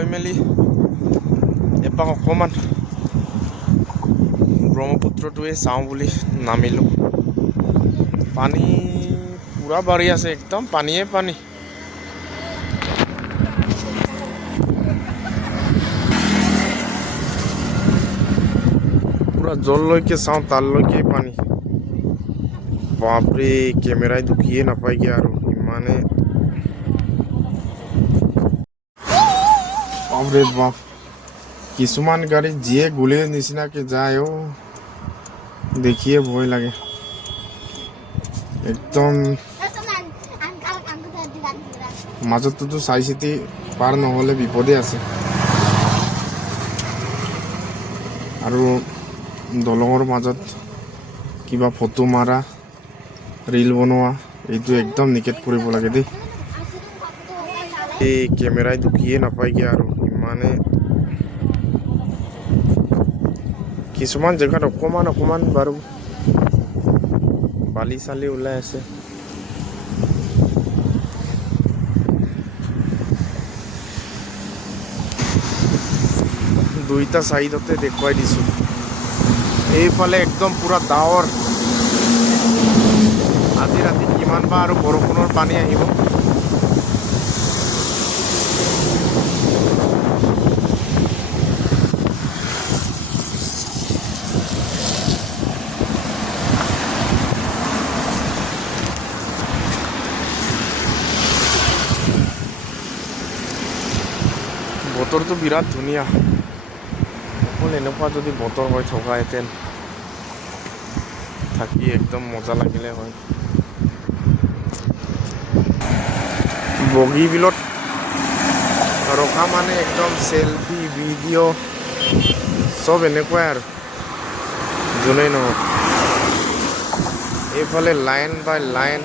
গৈ মেলি এপাক অকণমান ব্ৰহ্মপুত্ৰটোৱে চাওঁ বুলি নামিলোঁ। পানী পুৰা বাঢ়ি আছে, একদম পানীয়ে পানী। পুৰা জললৈকে চাওঁ তালৈকে পানী। বাপৰে কেমেৰাই দুখিয়ে নাপায়গে আৰু ইমানে বাপৰে বাপ। কিছুমান গাড়ী যিয়ে গুলিৰ নিচিনাকে যায় দেখিয়ে ভয় লাগে একদম। মাজততো চাই চিতি পাৰ নহ'লে বিপদে আছে। আৰু দলঙৰ মাজত কিবা ফটো মাৰা ৰীল বনোৱা এইটো একদম নিষেধ কৰিব লাগে দেই। এই কেমেৰাই দুখিয়ে নাপায়গে আৰু ইমানে। কিছুমান জেগাত অকণমান বাৰু বালি চালি ওলাই আছে। দুইটা চাইডতে দেখুৱাই দিছোঁ। এইফালে একদম পুৰা ডাৱৰ। আজি ৰাতি কিমান বা আৰু বৰষুণৰ পানী আহিব। বতৰটো বিৰাট ধুনীয়া। অকল এনেকুৱা যদি বতৰ হৈ থকাহেঁতেন থাকি একদম মজা লাগিলে হয়। বগীবিলত ৰখা মানে একদম চেলফি ভিডিঅ' চব এনেকুৱাই আৰু যোনেই নহওক। এইফালে লাইন বাই লাইন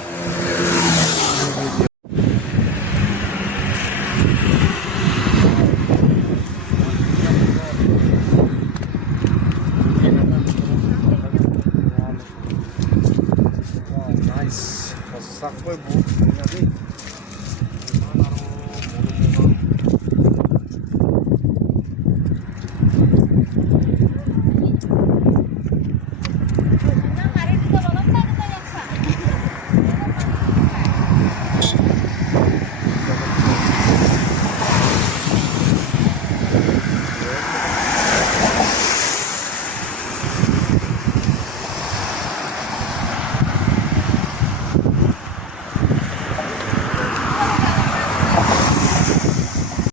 সঁচাকৈ বহুত ধুনীয়া দেই।